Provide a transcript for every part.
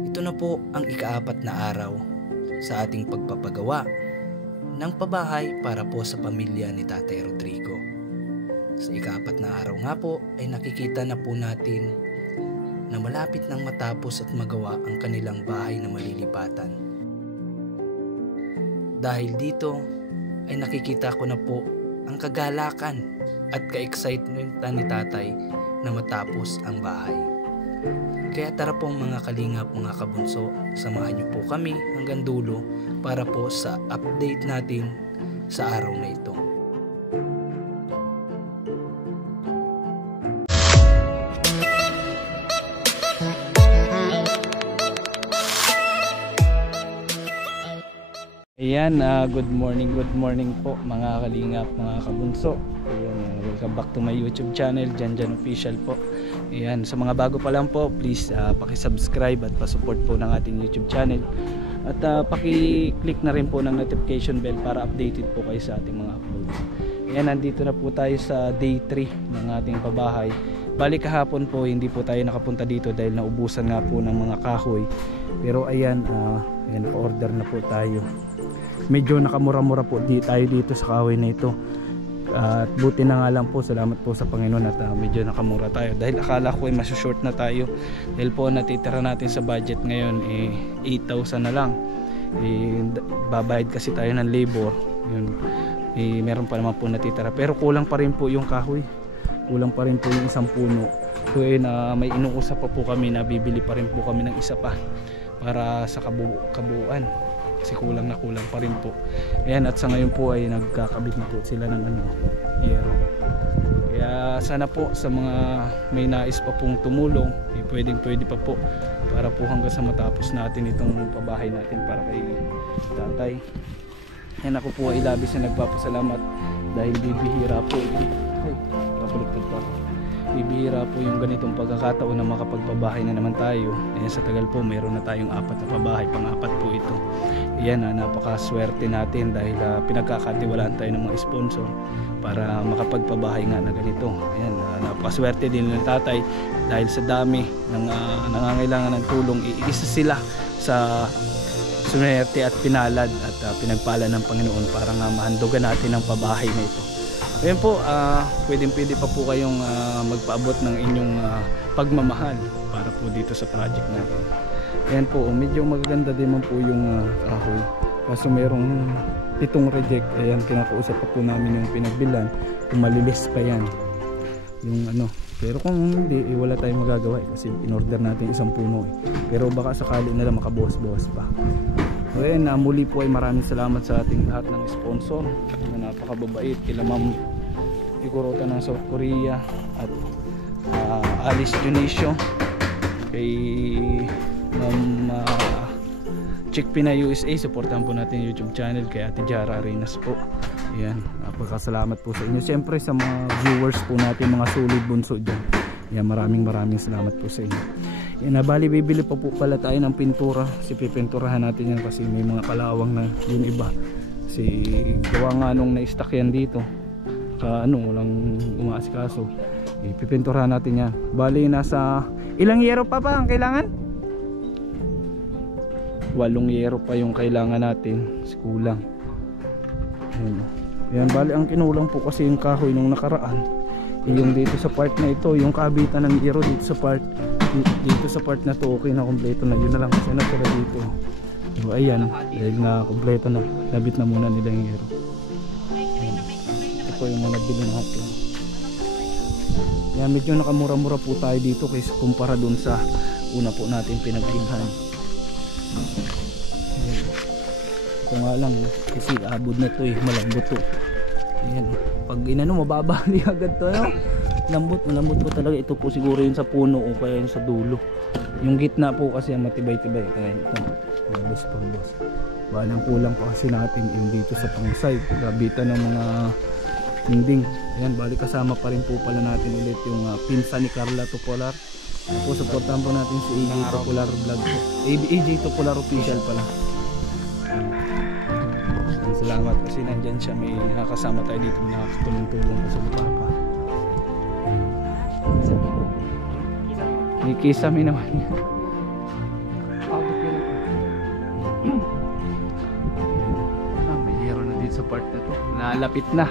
Ito na po ang ika-4 na araw sa ating pagpapagawa ng pabahay para po sa pamilya ni Tatay Rodrigo. Sa ika-4 na araw nga po ay nakikita na po natin na malapit nang matapos at magawa ang kanilang bahay na malilipatan. Dahil dito ay nakikita ko na po ang kagalakan at ka-excitementan ni Tatay na matapos ang bahay. Kaya tara po mga kalingap, mga kabunso, samahan niyo po kami hanggang dulo para po sa update natin sa araw na ito. Ayan, good morning po mga kalingap, mga kabunso. Ayan, welcome back to my YouTube channel, Janjan Official po. Ayan, sa mga bago pa lang po, please paki-subscribe at pa-support po ng ating YouTube channel. At paki-click na rin po ng notification bell para updated po kayo sa ating mga uploads. Ayan, nandito na po tayo sa day 3 ng ating pabahay. Balik kahapon po, hindi po tayo nakapunta dito dahil naubusan nga po ng mga kahoy. Pero ayan, ayan, order na po tayo. Medyo nakamura-mura po tayo dito sa kahoy na ito. At buti na nga lang po, salamat po sa Panginoon at medyo nakamura tayo. Dahil akala ko ay masu-short na tayo. Dahil po natitira natin sa budget ngayon 8,000 na lang. Babayad kasi tayo ng labor. Yun, meron pa naman po natitira. Pero kulang pa rin po yung kahoy. Kulang pa rin po yung isang puno. So may inuusap pa po kami na bibili pa rin po kami ng isa pa para sa kabuuan. Kasi kulang na kulang pa rin po. Ayan, at sa ngayon po ay nagkakabit na po sila ng yero. Kaya sana po sa mga may nais pa pong tumulong, pwede pa po para po hanggang sa matapos natin itong pabahay natin para kay Tatay. Ayan, ako po ay labis na nagpapasalamat dahil bibihira po bibihira po yung ganitong pagkakataon na makapagpabahay na naman tayo. Ayan, sa tagal po mayroon na tayong 4 na pabahay, pang-4 po ito. Ayan, napakaswerte natin dahil pinagkakatiwalaan tayo ng mga sponsor para makapagpabahay nga na ganito. Ayan, napakaswerte din ng Tatay dahil sa dami ng nangangailangan ng tulong, isa sila sa swerte at pinalad at pinagpala ng Panginoon para nga mahandugan natin ang pabahay na ito. Ayan po, pwede pa po kayong magpaabot ng inyong pagmamahal para po dito sa project natin. Ayan po, medyo magaganda din man po yung kahoy. Kaso merong 7 reject. Ayan, kinakausap pa po namin yung pinagbilan kung malilis pa yan yung pero kung hindi, wala tayong magagawa kasi in-order natin isang puno pero baka sakali na lang makabuhos-buhos pa. So ayan, muli po ay maraming salamat sa ating lahat ng sponsor na napakababait, kila Ma'am Igorota ng South Korea at Alice Dionisio, kay Ma'am Chick Pinay USA, supportahan po natin yung YouTube channel, kay Ate Jara Arenas po. Ayan, napakasalamat po sa inyo. Siyempre sa mga viewers po natin, mga solid bunso dyan. Ayan, maraming salamat po sa inyo. Ayan, bali bibili pa po pala tayo ng pintura. Kasi pipinturahan natin yan kasi may mga kalawang na yung iba. Kasi gawa nga nung na-stock yan dito. Walang umaasikaso. Pipinturahan natin yan. Bali nasa ilang yero pa ang kailangan? 8 yero pa yung kailangan natin. Kulang. Ayan, bali ang kinulang po kasi yung kahoy nung nakaraan. Yung dito sa part na ito, yung kabitan ng yero dito sa part na to, okay na, kompleto na. Yun na lang kasi natira dito. So ayan, dahil na kompleto na, nabit na muna nila yung yero. Ito po yung mga nabili natin. Ayan, medyo nakamura-mura po tayo dito kaysa kumpara dun sa una po natin pinagbilhan. Kung nga lang kasi abod na to, malambot to. Ayan, pag mababali agad to, malambot po talaga. Ito po siguro yun sa puno o kaya yun sa dulo. Yung gitna po kasi matibay-tibay, kaya ito boss. Balang kulang pa kasi natin yung dito sa pangside, gabitan ng mga dingding. Ayan, bali kasama pa rin po pala natin ulit yung pinsan ni Carla Topolar. Po, supportahan po natin si AJ Topolar Vlog po. AJ Topolar Official pala. Salamat kasi nandyan siya, may nakakasama tayo dito, nakakatulong-tulong sa Lupapa. May kisame naman yan. part na to. Nalapit na.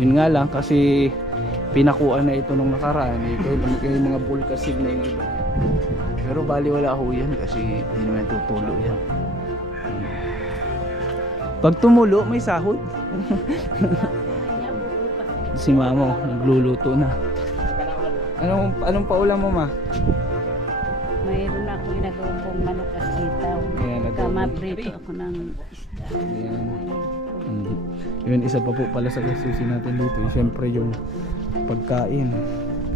Yun nga lang kasi pinakuan na ito nung nakaraan. Ito yung mga bulkasid na yung iba. Pero bali wala ho yan kasi hindi naman tutulo yan. Pag tumulo may sahod. Si mama nagluluto na. Anong paulam mo, ma? Mayroon ako ginagawang manok at sitaw. Ayan, Kamaprito ako ng isda. Ayan. Yun, isa pa po pala sa gasusin natin dito. Siyempre yung pagkain.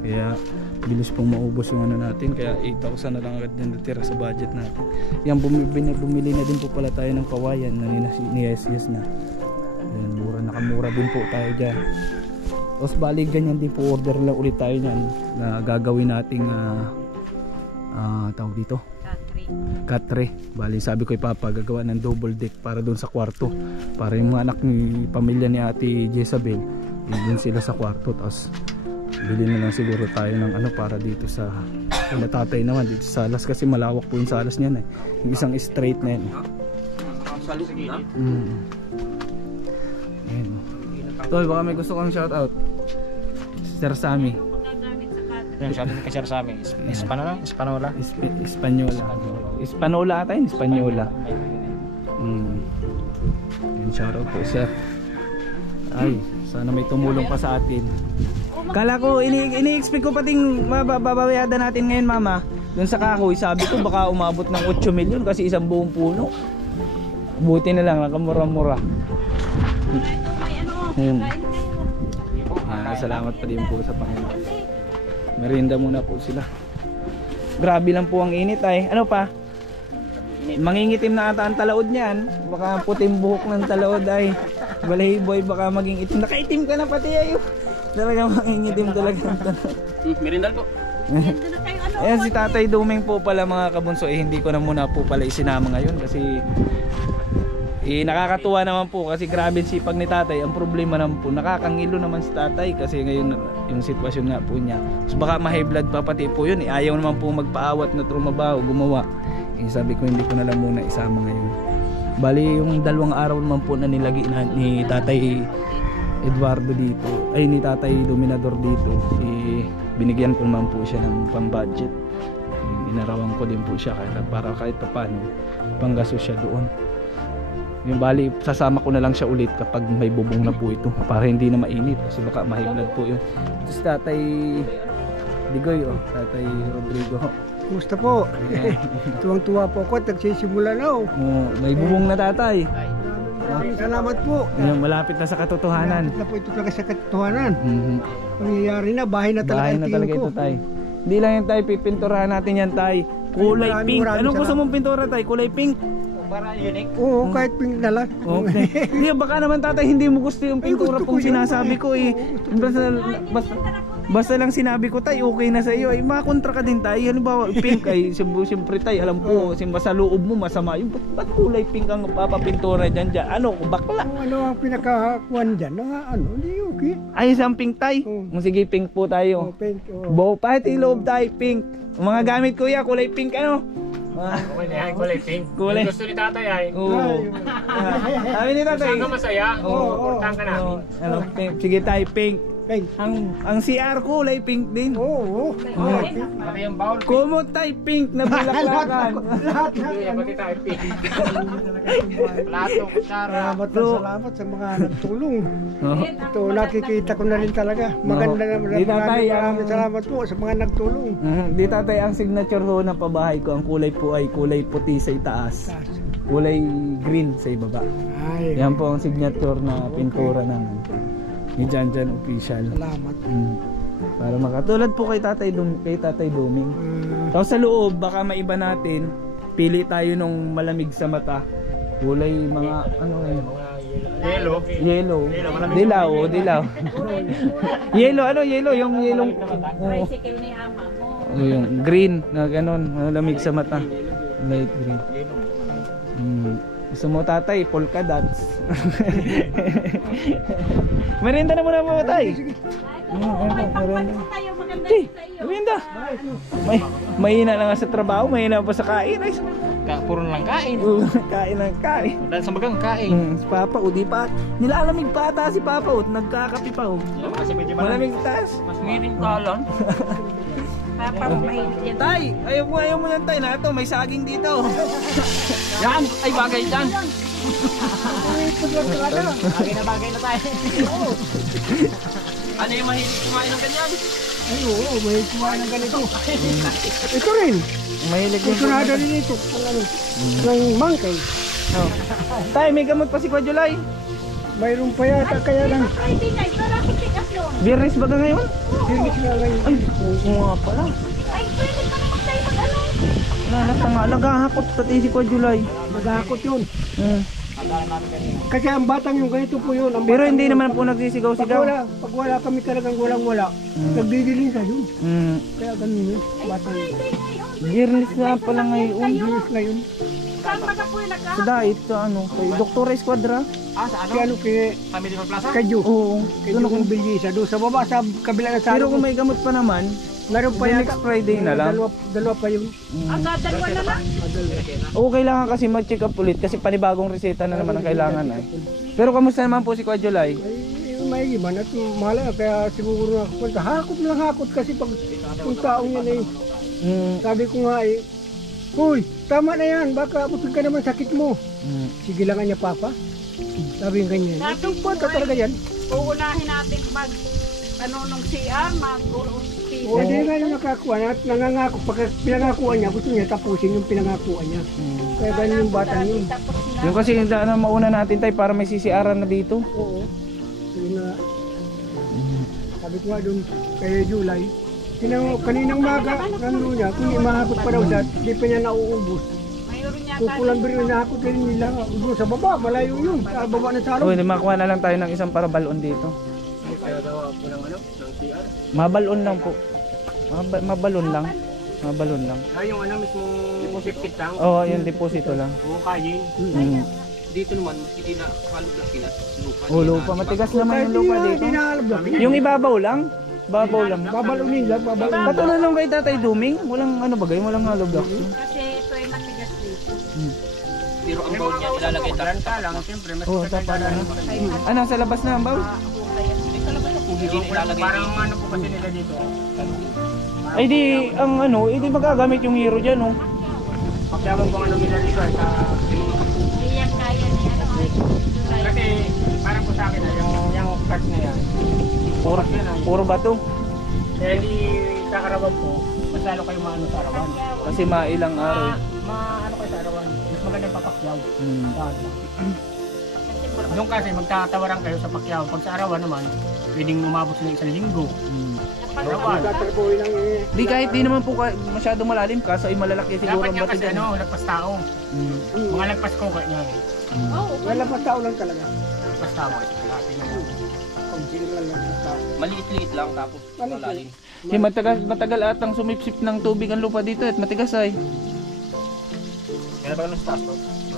Kaya bilis pong maubos yung ano natin. Kaya 8,000 na lang agad din natira sa budget natin. Yan, bumili na din po pala tayo ng kawayan na ni-yes na. Ayan, nakamura din po tayo dyan. Tapos bali ganyan din po, order lang ulit tayo nyan na gagawin nating tawag dito katre. Bali sabi ko Papa gagawa ng double deck para doon sa kwarto, para yung mga anak ni pamilya ni Ate Jezabel doon sila sa kwarto. Tapos bili na lang siguro tayo ng ano para dito sa tatay naman dito sa salas, kasi malawak po yung salas niyan yung isang straight na yan Toy, baka may gusto kong shout out. Sir Sammy. Yan, shout out kay Sir Sammy. Espanola? Espanola ata yun, Espanola. Yan, shout out po sir. Ay, sana may tumulong pa sa atin. Kala ko, ini-expect ko pating mababayada natin ngayon mama. Doon sa kahoy, sabi ko baka umabot ng 8 milyon kasi isang buong puno. Buti na lang, nakamura-mura. Salamat pa din po sa Panginoon. Merienda muna po sila. Grabe lang po ang init ay. Ano pa? Mangingitim na ata ang talaod niyan. Baka puting buhok ng talaod ay. Balahiboy baka maging itim. Nakaitim ka na pati ayo. Talagang mangingitim talaga ang talaod. Merindal po. Ayan si Tatay Duming po pala mga kabunso. Hindi ko na muna po pala isinama ngayon kasi nakakatuwa naman po kasi grabe sipag ni tatay. Ang problema naman po, nakakangilo naman si tatay kasi ngayon yung sitwasyon nga po niya. So baka ma-high blood pa pati po yun. Ayaw naman po magpaawat na trumabaho, gumawa. Sabi ko hindi ko na lang muna isama ngayon. Bali yung 2 araw naman po na nilagay ni tatay Eduardo dito, ay ni tatay Dominador dito. Binigyan ko naman po siya ng pang-budget. Inarawan ko din po siya para kahit pa paano panggaso siya doon. Yung bali, sasama ko na lang siya ulit kapag may bubong na po ito para hindi na mainit kasi baka mahiglat po yun. Tapos tatay Digoy, tatay Rodrigo. Kumusta po? Tuwang-tuwa po ako at nagsisimula na may bubong na tatay. Maraming salamat po. Yung malapit na sa katotohanan. Malapit na po ito talaga sa katotohanan. Pangyayari na, bahay na talaga ang tingin ko. Ito, tay. Hindi lang yan tay, pipinturahan natin yan tay. Kulay pink. Anong gusto mong pintura tay? Kulay pink? Para unique. Oo, kahit pink na lang. Okay. Hindi, baka naman tatay hindi mo gusto yung pintura kung sinasabi ko basta lang sinabi ko tay, okay na sa iyo. Ay makontra ka din tay. Halimbawa pink ay siyempre tay, alam ko simba sa loob mo masama. Yung ba't kulay pink ang papapintura diyan? Ano, bakla? Ano ang pinakakuan diyan? Hindi okay. Ay isang pink tay. Sige, pink po tayo. Pink. Kahit iloob tay, pink. Mga gamit kuya, kulay pink ano? Okay na yan, kulay pink. Kulay. Gusto ni tatay ay. Oo. Sabi ni tatay. Saan ka masaya? Importante ka namin. Pink. Sige tayo, pink. Pink. Ang CR kulay pink din. Oo. Pati yung bowl. Kumot tayo, pink na bulaklakan. Lahat. Pati tayo pink. Plato, kutsara. Salamat sa mga nagtulong. Ito, nakikita ko na rin talaga. Maganda naman. Maraming salamat po sa mga nagtulong. Di tatay, ang signature ho ng pabahay ko, ang kulay po ay kulay puti sa itaas. Kulay green sa ibaba. Yan po ang signature na pintura namin. Ni Janjan Official. Salamat. Para makatulad po kay Tatay Duming. Tapos sa loob, baka maiba natin, pili tayo nung malamig sa mata. Kulay mga Yellow. Dilaw. Yellow, yung yellow. Tricycle ni ama mo. Yung green na ganon, malamig sa mata. Light green. Gusto mo tatay, polka dots. Merienda na muna po tay. May pangkwan po tayo, Ti, Aminda. Mahina na nga sa trabaho, mahina pa sa kain. Ay, Puro lang kain. kain ng kain. Dahil sa bagang kain. Si Papa, di pa. Nilalamig pa ata si Papa, nagkakapi pa. Kasi medyo Malamig taas. Mas ngiring talon. Papa, mahilig yan. Tay, ayaw mo yan tay na ito, may saging dito. Yan! Ay bagay dyan! Bagay na tayo. Ano yung mahilig kumain ng ganyan? Ay, oo, may kumain ng ganito. Ito rin. Mahilig din. Kursunada rin ito. Ng mangkay. Oh. Tay, may gamot pa si Kwa July. Mayroon pa yata, kaya lang. Friday night, para ako tigas yun. Biyernes ba ngayon? Dinis na lang. Ay, oo nga pala. Ay, pwede pa naman tayo mag-ano. Nalata nga, nagahakot pati si Kwa July. Magahakot yun. Hmm. Kasi ang batang yung ganito po yun. Pero hindi naman po nagsisigaw-sigaw. Pag wala kami talagang walang-wala, nagdidiling sa yun. Hmm. Kaya ganun yun. Batang yun. Biyernes nga pala ngayon. Dinis ngayon. Saan ba na po yung Sa diet, kay Dr. Esquadra. Sa ano? Kaya ano Sa Medical Plaza? kay Diyo. Oo. Kay Diyo kong bilyisa. Doon sa baba, sa kabila na Pero salo. kung may gamot pa naman, Meron pa next yata. Friday na lang. Dalawa pa yun. dalawa na lang. Oo, kailangan kasi mag-check up ulit kasi panibagong reseta na naman ang kailangan ay. Pero kamusta naman po si Kwa July? Ay, may iman at mahal na. Kaya siguro ako punta. Hakot lang hakot kasi pag kung taong yan eh. Sabi ko nga eh, Uy, tama na yan. Baka busog ka naman sakit mo. Sige lang nga niya, Papa. Sabi yung ganyan. Ito po, talaga yan. Uunahin natin mag, nung CR, O, hindi nga yung nakakuha na at nangangako. Pagka pinangakuha niya, gusto niya tapusin yung pinangakuha niya. Kaya ganyan yung bata niyo. Yung kasi na mauna natin tayo para may CCR na dito. Oo. Yun na. Sabi ko nga doon kay July, kaninang maga, nandun niya, kung imahakot pa daw siya, hindi pa niya nauubos. Mayroon niya Kukulang birin na hakot rin nila. Doon sa baba, malayo yun. Sa baba ng salong. Uy, makuha na lang tayo ng isang para balon dito. Kaya daw ako ng ng CR. Mabalon lang po. Mabalon lang. Mabalon lang. Yung ano mismo deposit lang. Oo, yung deposito lang. Oo, kayin. Dito naman, hindi na kalublakin at lupa. Oh, lupa. Matigas naman yung lupa dito. Hindi na alabla. Yung ibabaw lang. Babaw lang. Babalunin lang, babalunin. Katulad nung kay Tatay Duming, walang ano bagay, walang hollow blocks. kasi ito ay matigas dito. Pero ang baon niya ilalagay taranta lang. Siyempre, mas Oo, tapa na. Ah, nasa labas na ang baw? hindi na ilalagay. Parang ano po kasi nila dito. Ay di, ang ano, di magagamit yung hero dyan, oh. Pagyaman ko ano nila dito sa Hindi yan kaya ni ano ay July. kasi parang po sa akin yung cards na yan. Puro bato. Kaya hindi sa karawan po, mas lalo kayo maano sa arawan. Kasi mailang araw. Ano kayo sa arawan, mas magandang papakyaw. Hmm. Doon kasi magtatawaran kayo sa pakyaw. Pag sa arawan naman, pwedeng umabot sa isang linggo. Arawan. Tatrabuhin lang eh. Di kahit di naman po masyado malalim kaso ay malalaki siguro Dapat ang niya bato kasi dyan. lagpas tao. Mga lagpas ko kanya. Wala pa tao lang talaga. Lagpas tao. Kung sino lang lang tao. Maliit-liit lang tapos malalim. Matagal atang sumipsip ng tubig ang lupa dito at matigas ay. Kaya ba nung taas to?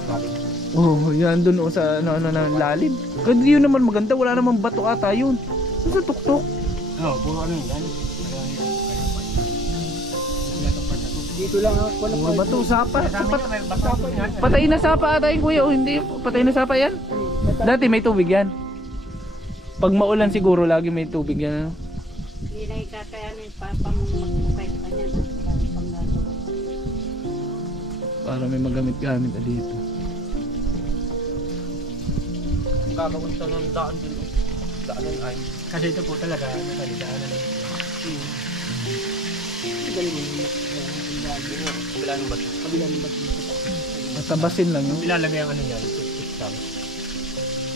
Malalim. Oh, yan dun sa ano na lalim. Kasi yun naman maganda, wala namang bato ata yun. Sa tuktok. Oo, puro ano yan. Dito lang ako na Mga bato, sapa. May basta po yan. Patay na sapa ata yung kuya, oh, hindi. Patay na sapa yan. Dati may tubig yan. Pag maulan siguro lagi may tubig yan. Ano? Hindi na ikakayanin pa pang magpukay sa kanya. Panggagawa. Para may magamit-gamit na dito. Gagawin ito ng daan din. Daanan ay. Kasi ito po talaga, daanan ay. Kabila ng bato. Matabasin lang yun. Ilalagay ang ano yan, toothpick lang.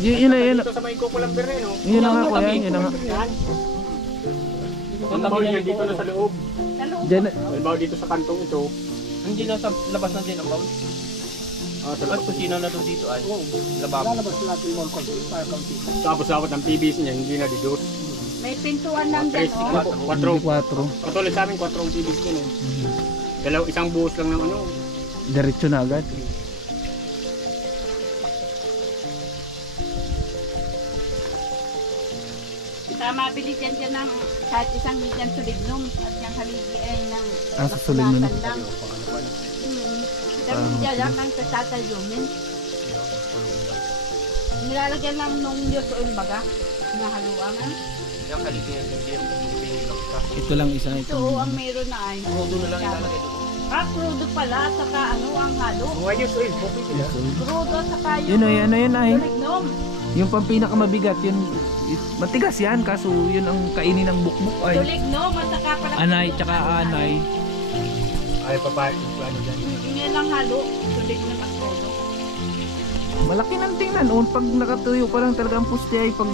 Yun na. Ito sa may kukulamber na yun, no? Yun na nga kuya, yun na nga. Ang tabi niya dito na sa loob. Diyan, Halimbawa dito sa kantong ito. Hindi na sa labas na din ang bowl. At kusina na doon dito ay lababo. lalabas natin mo para kaunti. Tapos dapat ng PVC niya, hindi na didot. May pintuan lang dyan, oh. 4. Katulad sa amin, 4 ang PVC din eh. Isang buhos lang ng ano. Diretso na agad. Tama, bili dyan ng Kahit isang dyan sulignum at yung haligi ay ng Sa sulignum. bakunasan lang. Sabi niya lang ang kasatay yumin. Nilalagyan lang nung Diyos o baga. Nahaluan. Yung kaligyan yung pinilok ka. Ito lang isa Ito ang meron na ay. Rodo na lang ilalagay doon. Crudo pala, saka ano ang halo. Mga news oil, okay sila. Crudo, saka Yun yung o, ano yun ay. sulignum. Yung pang pinakamabigat, yun matigas yan, kaso yun ang kainin ng bukbuk ay. Sulignum at saka pala. Anay tsaka anay. Ay, papayag ko ano dyan. Hindi lang halo. Sulignum at crudo. Malaki ng tingnan. O, pag nakatuyo pa lang talaga ang puste ay pag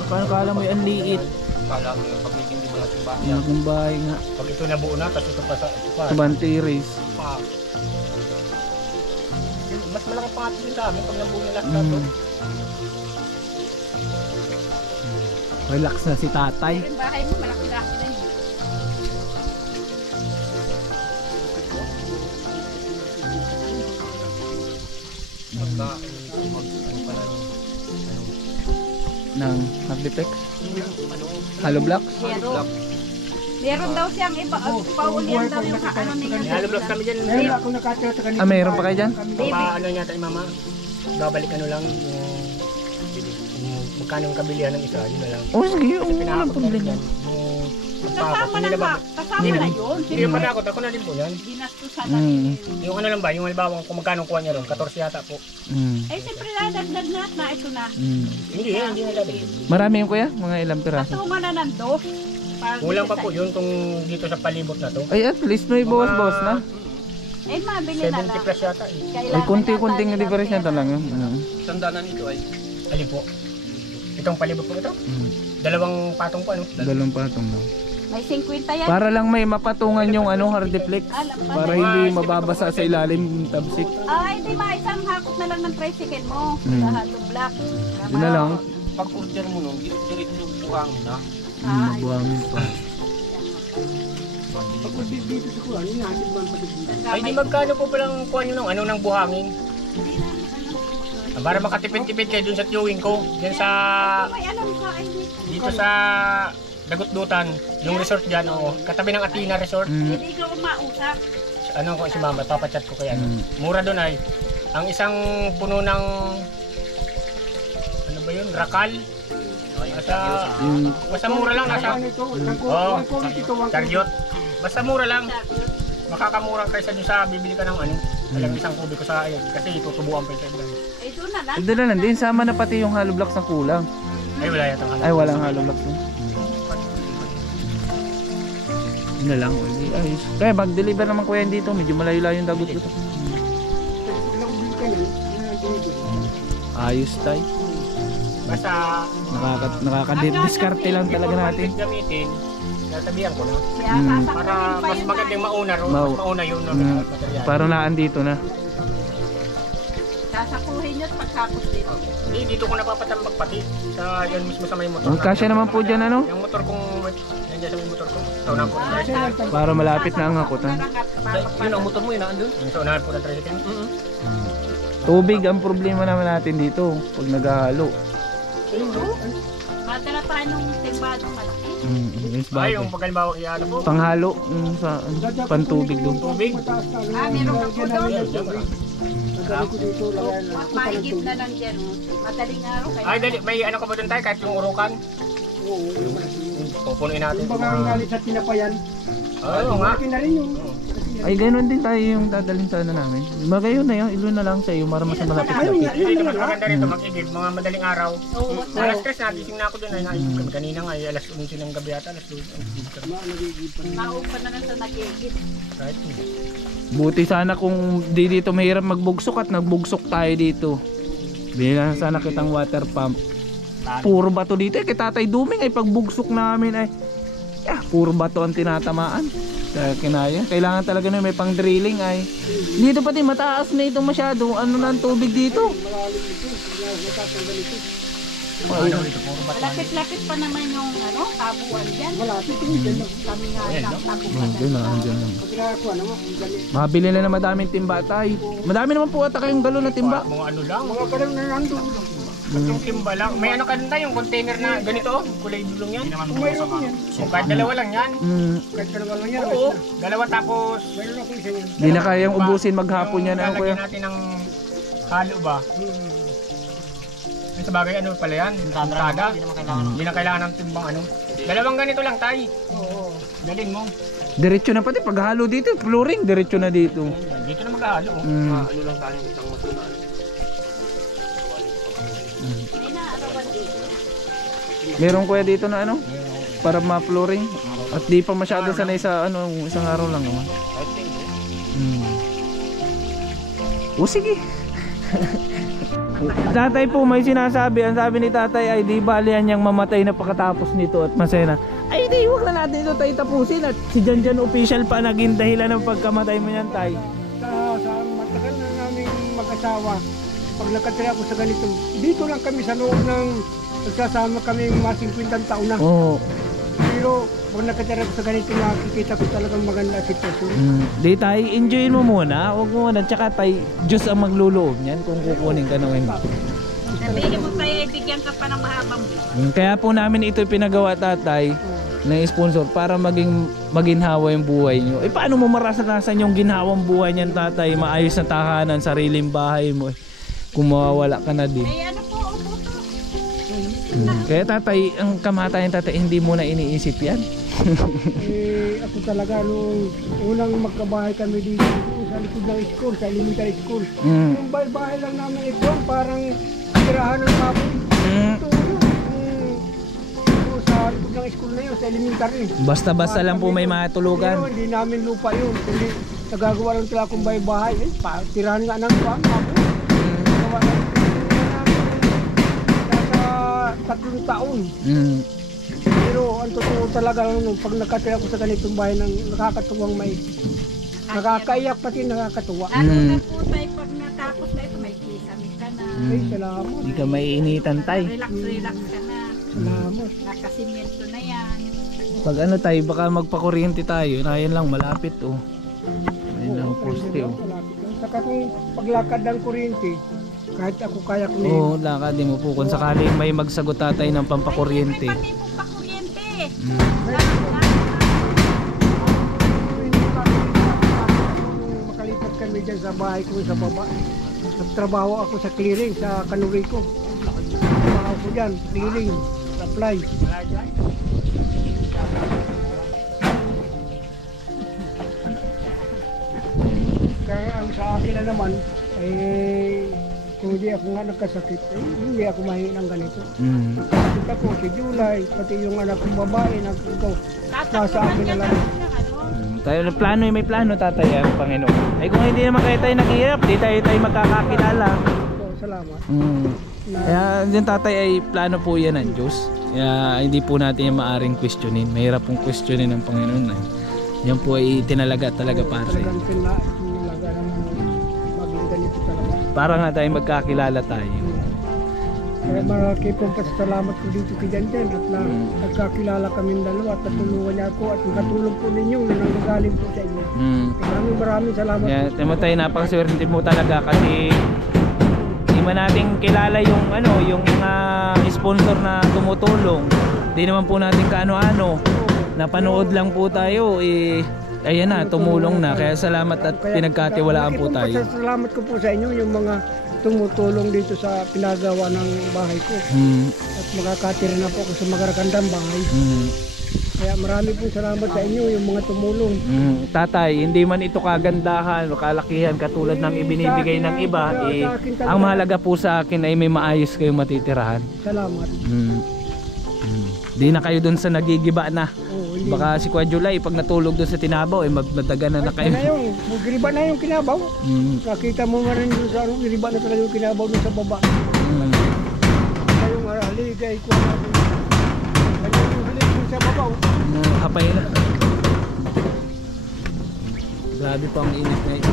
nakakala mo yung liit. Kala mo yung pag may hindi mo natin bahay. Yan akong bahay nga. Pag ito nabuo na, tapos ito pa sa ito pa. Sa Bantiris. Pa. Mas malaki pa atin sa amin pag nabuo nila sa to. Relax na si tatay. Yung bahay mo, malaki-laki na yun. Pagka ano pala Ng Hardiflex. Hollow blocks. Meron. Meron daw siyang iba, paulian daw yung ano ninyo. Haloblock kami dyan. Meron ako nakatira sa kanila. Ah, mayroon pa kayo dyan? Paano niya tayo mama? Babalik ano lang yung magkano yung kabilihan ng isa, yun na lang. Oh, sige. Walang Pinakakot na rin problema. yan. Yung Kasama na ba? Kasama na yun. Hindi yung panakot, ako na din po yan. Ginastusan na rin. Yung ano lang ba, yung halimbawa kung magkano kuha niya ron, 14 yata po. Eh, siyempre nadagdag na ito na. Hindi na dadagdag. Marami yung kuya? Mga ilang piraso? Kasama na nando. Kulang pa po yun kung dito sa palibot na to. Ay, at least may bawas-bawas na. Eh, mabili na 70 lang. plus yata eh. Ay, Kailangan kunti-kunting yata difference nila na talaga. Ano? Sandanan ito ay Alin po? Itong palibot po ito? Dalawang patong po ano? Dalawang patong mo. May 50 yan. Para lang may mapatungan yung ano, Hardiflex. Para hindi mababasa sa ilalim tabsik. Ay, di ba? Isang hakot na lang ng tricycle mo. Sa halo block. Yun na lang. pag order mo nun, diretso buhangin na. Buhangin pa. Pag dito sa kuha, hinatid man pati dito. Ay di magkano po palang kuha nyo ng ano ng buhangin? Para makatipid-tipid kayo dun sa tiyuwing ko. Diyan sa, May alam ka, ay di. dito sa Dagutdutan, yung resort dyan, oo. Katabi ng Athena Resort. Hindi ka mausap. Ano ko si mama, papachat ko kaya. Mura doon ay. Ang isang puno ng, ano ba yun, rakal. Basta mura lang, nasa, oh, charyot. Basta mura lang. Makakamura kaysa doon sa bibili ka ng ano, alang isang kubiko sa ayun. Kasi tutubuan pa ito. Ay, doon na lang. Doon na lang din, sama na pati yung hollow blocks na kulang. Ay wala yata. Ay, walang hollow blocks. Yun na lang. Ayos. Kaya mag-deliver naman kuya dito, medyo malayo-layo yung dagot dito. Ayos tayo. Basta Nakaka-discarte lang talaga natin. gamitin, sasabihan ko na. Kaya sasaktuhin Para pa mas yun magandang na. mauna ron, mas mauna yun na material. Para naan dito na. Sasakuhin nyo at pagkakot dito. Hindi, dito ko napapatambak pati sa yun mismo sa may motor. Ang kasya naman po dyan ano? Yung motor kong, nandiyan sa may motor ko, saunahan po ng tricycle. Para malapit na ang hakutan. Yun ang motor mo yun, andun. Yung saunahan po ng tricycle. Tubig ang problema naman natin dito pag naghahalo. Matala pa nung timbadong malaki. Yes, Ay, bagay. yung pagkalimbawa iano po. Panghalo sa pantubig doon. Tubig. Meron ka po doon. Yan, Mahigit na lang dyan. Madaling araw kayo. Ay, dali, may ano ka ba doon tayo kahit yung urukan? Pupunuin natin. Kung baka ang galit sa tinapayan, Oo nga. akin na rin yun. Ay, ganoon din tayo yung dadalhin sa ano namin. Magayon na yun, ilo na lang sa iyo para mas malapit Ayun nga, Hindi naman maganda rito mag-igib, mga madaling araw. Alas 3 nagising na ako doon, ay naisip kami kanina nga, ay alas 11 ng gabi ata, alas 12. Naupan na lang sa nagigit. Right? Buti sana kung di dito mahirap magbugsok at nagbugsok tayo dito. Bilang sana kitang water pump. Puro bato dito eh, kay Tatay Duming ay pagbugsok namin ay puro bato ang tinatamaan. Kaya kinaya. Kailangan talaga na may pang drilling ay. Dito pati mataas na ito masyado. Ano na ang tubig dito? Malapit-lapit pa naman yung ano, tabuan dyan. Malapit yun dyan. Kami nga lang tabuan. Diyan na, diyan na. Pag ginagawa naman, ang galit. Mabili na madaming timba tayo. Madami naman po ata kayong galon na timba. Mga ano lang. Mga kalang na nandun. Yung timba lang. May ano ka tayo, yung container na ganito, kulay bulong yan. Kung mayroon ko yan. Kung kahit dalawa lang yan. Kahit talaga lang yan. Oo, dalawa tapos Mayroon ako isa yan. Hindi na kayang ubusin maghapon yan, ano kuya? lalagyan natin ng halo ba? Sa bagay ano pala yan, sada. Hindi na kailangan ng timbang ano. Dalawang ganito lang tay. Oo. Dalin mo. Diretso na pati paghalo dito, flooring diretso na dito. Dito na maghalo. Ano lang tayo isang masuna. May naarawan dito. Meron kuya dito na ano? Para ma-flooring. At di pa masyado sanay sa ano, isang araw lang naman. O sige. Tatay po may sinasabi, ang sabi ni tatay ay di balian niyang mamatay na pagkatapos nito at masaya na. Ay di, huwag na natin ito tayo tapusin at si Janjan official pa naging dahilan ng pagkamatay mo yan tay. Sa matagal na namin mag-asawa, pag nakatira ako sa ganito, dito lang kami sa loob ng nagsasama kami mga 50 taon na. Oo. Pero pag nakatira ako sa ganito, nakikita ko talagang maganda sitwasyon. Di tay, enjoyin mo muna. Huwag mo muna. Tsaka tay, Diyos ang magluloob niyan kung kukunin ka ng hindi. Sabihin mo tayo, ibigyan ka pa ng mahabang buhay. Kaya po namin ito pinagawa tatay ng sponsor para maging maginhawa yung buhay nyo. Eh paano mo marasanasan yung ginhawang buhay niyan tatay? Maayos na tahanan, sariling bahay mo. Kung mawawala ka na din. Ay ano po, upo to. Kaya tatay, ang kamatayan tatay, hindi mo na iniisip yan. Ako talaga nung unang magkabahay kami dito sa likod ng school, sa elementary school. Yung bahay lang namin ito, parang tirahan ng baboy. Ito sa likod ng school na yun, sa elementary. Basta-basta lang po may matulugan. Pero hindi namin lupa yun. Hindi, nagagawa lang sila kung bahay. Tirahan nga ng baboy. Nagawa lang nasa 3 taon. Pero ang totoo talaga nung pag nakatira ko sa ganitong bahay ng nakakatuwang may nakakaiyak pati nakakatuwa. Lalo na po tayo pag natapos na ito, may kisame ka na. Ay, salamat. Hindi ka maiinitan tay. Relax ka na. Salamat. Nakasimento na yan. Pag ano tayo, baka magpakuryente tayo. Na yan lang, malapit oh. Ayun lang, poste oh. Malapit lang. Saka kung paglakad ng kuryente, kahit ako kaya ko Oo, lakad din mo po. Kung sakaling may magsagot tatay ng pampakuryente. May pati po pa kuryente. makalipat kami dyan sa bahay ko sa baba. Nagtrabaho ako sa clearing sa Kanurico. Trabaho ko dyan, clearing, supply. Kaya ang sa akin na naman, kung hindi ako nga nagkasakit, hindi ako mahingi ng ganito. Nagkasakit ako si July, pati yung anak kong babae, nasa akin na lang. Tayo may plano tatay ang Panginoon. Ay kung hindi naman kayo tayo naghihirap, di tayo magkakakilala. Salamat. Kaya yung tatay ay plano po yan ng Diyos. Kaya hindi po natin yung maaring questionin. Mahirap pong questionin ng Panginoon. Yan po ay tinalaga talaga para sa iyo. Talagang tinalaga naman maging ganito talaga. Para nga tayo magkakilala tayo. Kaya marami pong pasasalamat ko dito kay Janjan at nagkakilala kaming dalawa at natulungan niya ako at nakatulong po ninyo na nanggagaling po sa inyo. Maraming salamat. Yeah, tayo napakaswerte mo talaga kasi hindi man natin kilala yung yung mga sponsor na tumutulong. Hindi naman po natin kaano-ano. Napanood lang po tayo ayan na, tumulong na. Kaya salamat at pinagkatiwalaan po tayo. Salamat ko po sa inyo yung mga tumutulong dito sa pinagawa ng bahay ko. At makakatira na po ako sa magagandang bahay. Kaya marami po salamat sa inyo yung mga tumulong. Tatay, hindi man ito kagandahan o kalakihan katulad ng ibinibigay ng iba. Ang mahalaga po sa akin ay may maayos kayong matitirahan. Salamat. Di na kayo dun sa nagigiba na. Hindi. Baka si Kuya July pag natulog dun sa Tinabaw madaga na kayo. Magriba na yung kinabaw. Nakita mo nga rin dun sa magriba na talaga yung kinabaw dun sa baba. Yung haligay ko na yung halig dun sa baba. Hapay na. Grabe pa ang init na ito.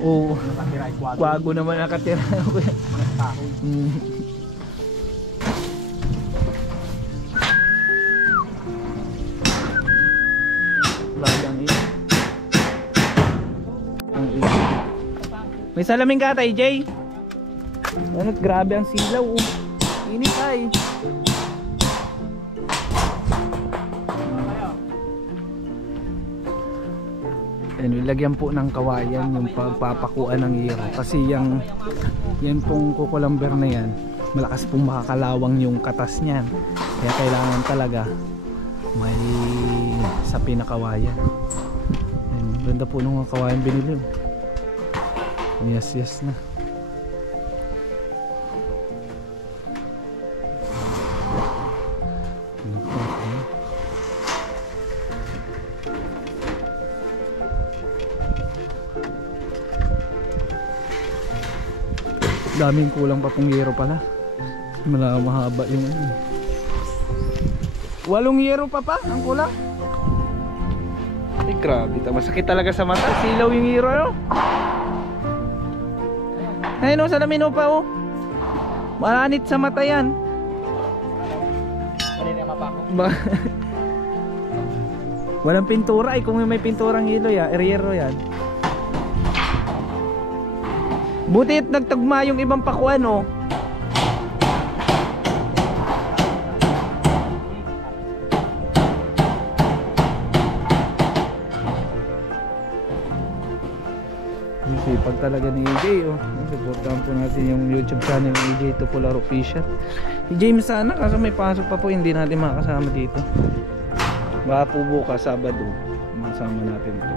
Oo. Kwago naman nakatira. May salamin ka tay, Jay? Ano, grabe ang silaw. Oh. Init ay. Nilagyan po ng kawayan yung pagpapakuan ng yero kasi yan pong kukulamber na yan, malakas pong makakalawang yung katas niyan, kaya kailangan talaga may sapi na kawayan. Ganda po nung kawayan binili. Yes na. Daming kulang pa pong yero pala. Mahaba yung ano. 8 yero pa ang kulang. Ay grabe, masakit talaga sa mata. Silaw yung yero, no? Ayun, sa lamin pa, oh. Malanit sa mata yan. Walang pintura kung may pinturang yelo ya, yero yan. Buti nagtagma yung ibang pakuan, oh. Sipag talaga ni EJ, oh. Supportahan po natin yung YouTube channel ni EJ Tupular Official. Si James sana, kaso may pasok pa po, hindi natin makasama dito. Baka po bukas, Sabado, makasama natin ito.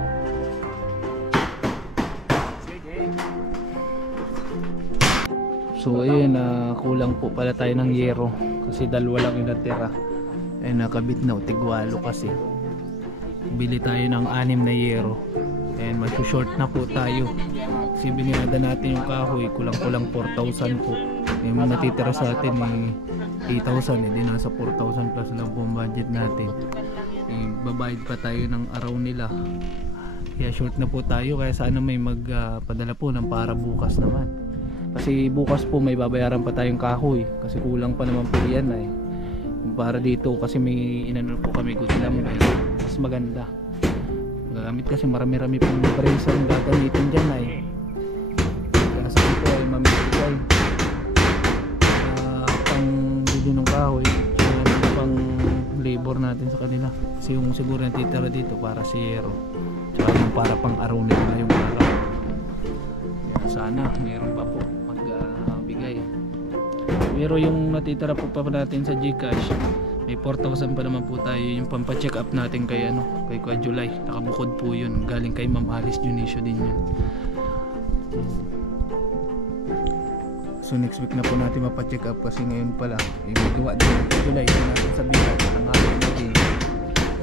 So ayun, kulang po pala tayo ng yero kasi 2 lang yung natira. Ay nakabit na, tigwalo kasi. Bili tayo ng 6 na yero. And mag-short na po tayo. Kasi binilada natin yung kahoy, kulang-kulang 4,000 po. Yung natitira sa atin 8,000, di nasa 4,000 plus lang po ang budget natin. Babayad pa tayo ng araw nila. Kaya short na po tayo, kaya sana may magpadala po ng para bukas naman. Kasi bukas po may babayaran pa tayong kahoy kasi kulang pa naman po yan para dito kasi may inano po kami gudlam mas maganda gagamit kasi marami-rami pong brace ang gagamitin dyan kaya sa ito ay mamimigay pang bili ng kahoy pang labor natin sa kanila kasi yung siguro natitira dito para si Yero tsaka para pang araw nila yung araw. Sana meron pa po magbigay. Pero yung natitira po pa natin sa GCash, may 4,000 pa naman po tayo yung pampa-check up natin kay kay Kuya July. Nakabukod po yun. Galing kay Ma'am Alice Dionisio din yun. So next week na po natin mapa-check up kasi ngayon pala may gawa din kay July na natin sa bilang ng hapon natin.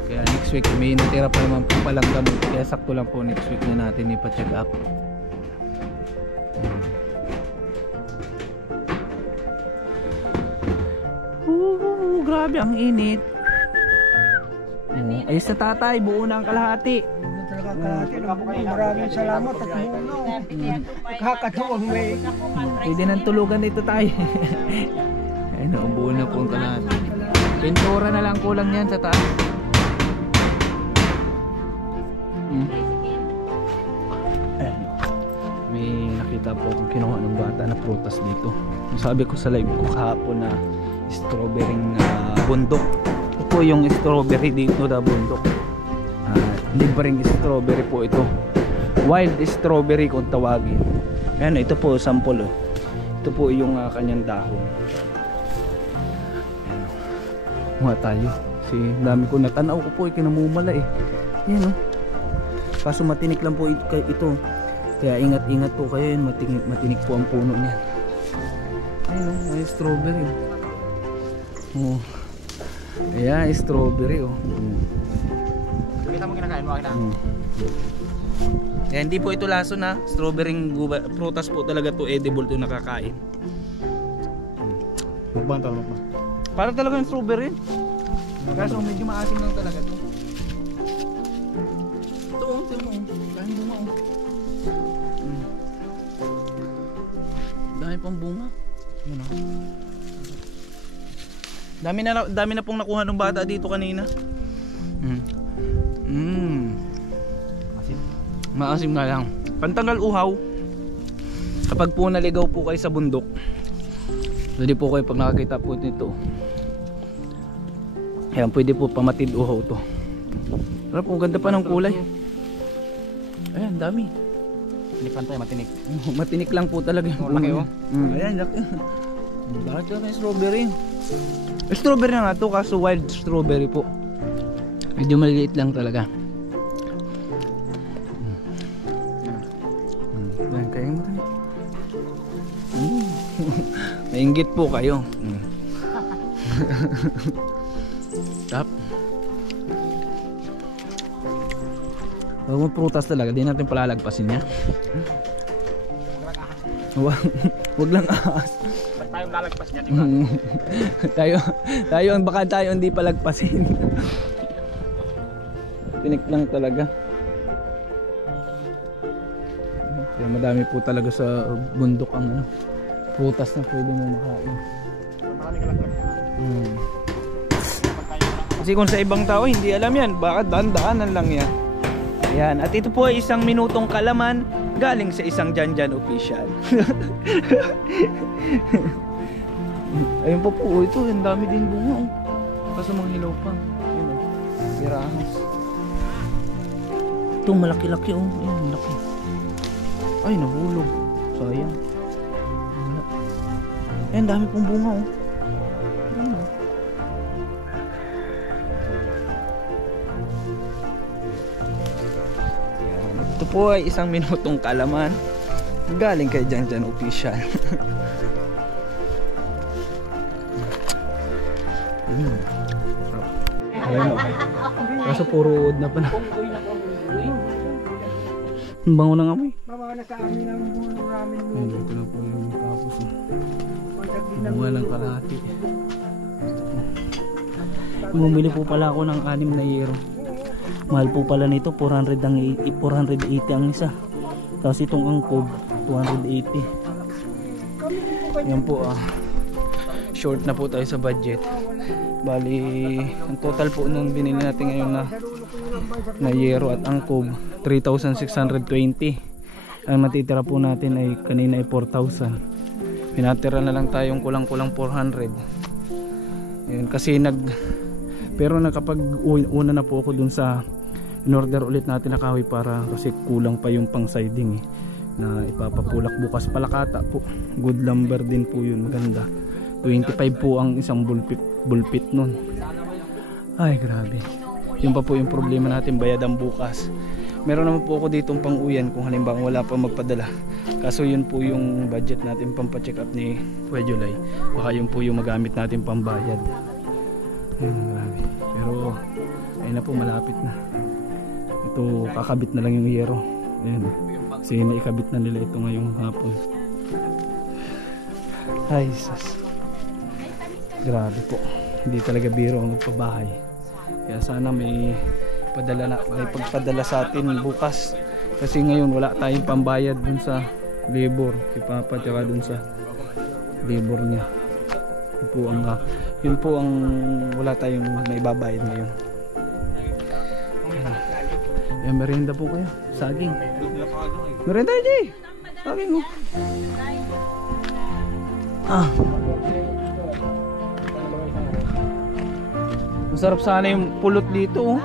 Kaya next week may natira pa naman po palang gamot. Kaya sakto lang po next week na natin ipa-check up. Grabe ang init. Ayos sa tatay, buo na ang kalahati. Maraming salamat at kakatuwang may. Pwede nang tulugan dito tayo. Ayun, buo na po ang kalahati. Pintura na lang kulang yan sa taas. May nakita po kung kinuha ng bata na prutas dito. Sabi ko sa live ko kahapon na strawberry bundok. Ito po yung strawberry dito na bundok. Libreng strawberry po ito. Wild strawberry kung tawagin. Ayan, ito po sample. Ito po yung kanyang dahon. Ayan, mga tayo. Kasi dami ko natanaw ko po kinamumala Ayan kaso matinik lang po ito. Kaya ingat-ingat po kayo. Matinik po ang puno niya. Ayan may strawberry. Ayan, strawberry Kita mo kinakain mo akin hindi po ito laso na strawberry prutas po talaga to, edible to, nakakain. Magbanta mo. Para talaga yung strawberry. Kaso medyo maasim lang talaga to. Ito dahil bunga dahil pang bunga. Dami na pong nakuha ng bata dito kanina. Maasim na lang. Pantanggal uhaw. Kapag po naligaw po kayo sa bundok, Pwede po kayo pag nakakita po nito. Ayan, pwede po pamatid uhaw to. Harap, ang ganda pa ng kulay. Ayan, dami. Hindi pantay, matinik. Matinik lang po talaga. Laki oh. Ayan, laki. Bakit ka may strawberry? Strawberry na nga to, kaso wild strawberry po. Medyo maliliit lang talaga. Ayan, kaya mo tayo. Maingit po kayo. Tap. Pag may prutas talaga, di natin palalagpasin niya. Wag lang ahas. Ba't tayong lalagpas niya, diba? tayo baka tayo hindi palagpasin. Tinik lang talaga. Kaya madami po talaga sa bundok ang ano, prutas na pwede mo makain. Marami ka lang. Kasi kung sa ibang tao hindi alam yan, baka daan-daanan lang yan. Ayan, at ito po ay isang minutong kalaman galing sa isang Janjan official. Ayun pa po, ito, ang dami din bunga. Kaso mga hilaw pa. Yun o, pirahas. Ito, malaki-laki o. Ayun, laki. Ay, nahulog. Sayang. Wala. Ayun, dami pong bunga o. Ayun o. Ito po ay isang minutong kalaman galing kay Janjan official. Ayun o. Kaso puro uod na pa na. Ang bango ng amoy. Baba na sa amin ang bulo namin. Ayun, ito na po yung tapos. Bunga lang kalahati. Bumili po pala ako ng 6 na euro. Mahal po pala nito, 480 ang isa. Tapos itong angkog, 280. Yan po short na po tayo sa budget. Bali, ang total po nung binili natin ngayon na euro at angkog, 3,620. Ang natitira po natin ay kanina ay 4,000. Pinatira na lang tayong kulang-kulang 400. Ayun, kasi pero nakapag una na po ako dun sa in-order ulit natin na kahoy para kasi kulang pa yung pang siding na ipapapulak bukas. Palakata po, good lumber din po yun, maganda. 25 po ang isang bulpit nun. Ay grabe, yun pa po yung problema natin, bayadan bukas. Meron naman po ako ditong pang uyan kung halimbawa wala pa magpadala, kaso yun po yung budget natin pampacheck up ni Kuya July. Baka yun po yung magamit natin pambayad. Grabe. Pero ayun na po, malapit na. Ito, kakabit na lang yung yero. Ayun, kasi naikabit na nila ito ngayong hapon. Ay sus, grabe po, hindi talaga biro ang magpabahay. Kaya sana may pagpadala sa atin bukas, kasi ngayon wala tayong pambayad dun sa labor kay Papa, tsaka dun sa labor niya. Yun po ang wala tayong maibabayad ngayon. Ayan, merienda po kayo, saging. Merienda Jay, saging mo. Masarap sana yung pulot dito.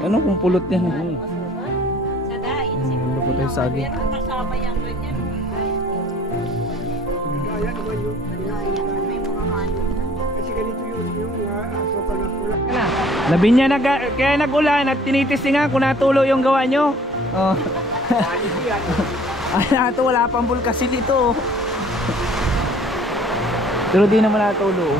Ano kung pulot yan? Sa dain. Ano po tayo saging. Meron kasama yung ganyan. Kaya naman yun. May mga halo. Kasi ganito yun, yung asokal na pula. Labi niya kaya nag-ulan at tinitistingan kung natulo yung gawa nyo. Oh. Ay, nato wala pang bulkasin dito. Pero di naman natulo.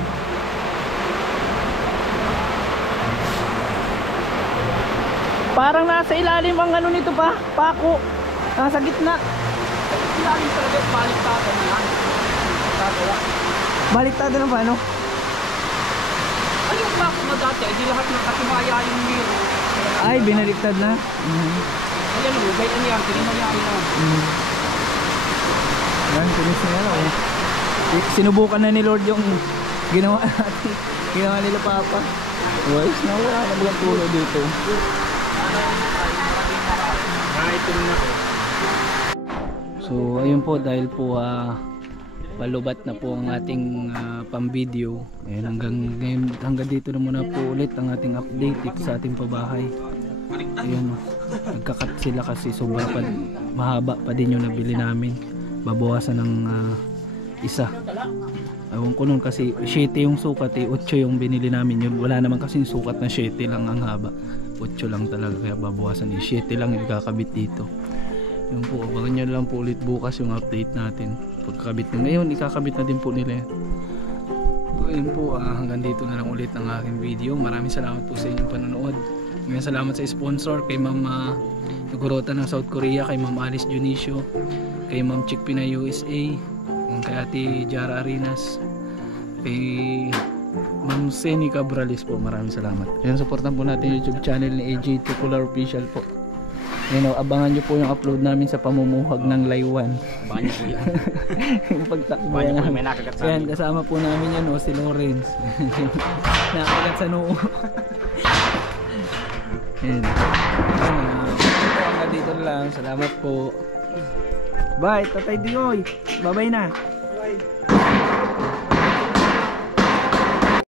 Parang nasa ilalim ang ano nito pa, pako. Nasa gitna. Ilalim talaga, baliktad yan. Baliktad na ba ano? Ano yung bako na dati? Di lahat ng katimaya yung miro. Ay, binaliktad na. Ayan o, ganyan yan. Tinimayari na. Yan, tinis na yan ako. Sinubukan na ni Lord yung ginawa natin. Ginawa nila Papa. Wais na wala na walang tulo dito. So ayun po, dahil po palubat na po ang ating pang-video. Ayan, hanggang dito na muna po ulit ang ating update dito sa ating pabahay. Ayan, nagkakat sila kasi sobra pa, mahaba pa din yung nabili namin. Babawasan ng isa. Ewan ko nun kasi 7 yung sukat 8 yung binili namin yun. Wala naman kasi sukat na 7 lang ang haba, 8 lang talaga, kaya babawasan 7 lang yung ikakabit dito. Yun po, abangan nyo lang po ulit bukas yung update natin. Pagkakabit nyo ngayon, ikakabit na din po nila yan. Ayun po, hanggang dito na lang ulit ang aking video. Maraming salamat po sa inyong panonood. Maraming salamat sa sponsor, kay Ma'am Nagurota ng South Korea, kay Ma'am Alice Junicio, kay Ma'am Chick Pinay USA, kay Ate Jara Arinas, kay Ma'am Seni Cabrales po. Maraming salamat. Ayan, supportan po natin yung YouTube channel ni AJ Tukular Official po. Ayan, abangan nyo po yung upload namin sa pamumuhag ng Laywan. Abangan nyo po yan. Yung pagtakbo Abangan nyo po, namin. may nakagat sa Ayan, amin. kasama po namin yan, si Lawrence. Nakagat sa noo. Ayan. Hanggang dito lang. Salamat po. Bye, Tatay Dioy. Bye-bye na.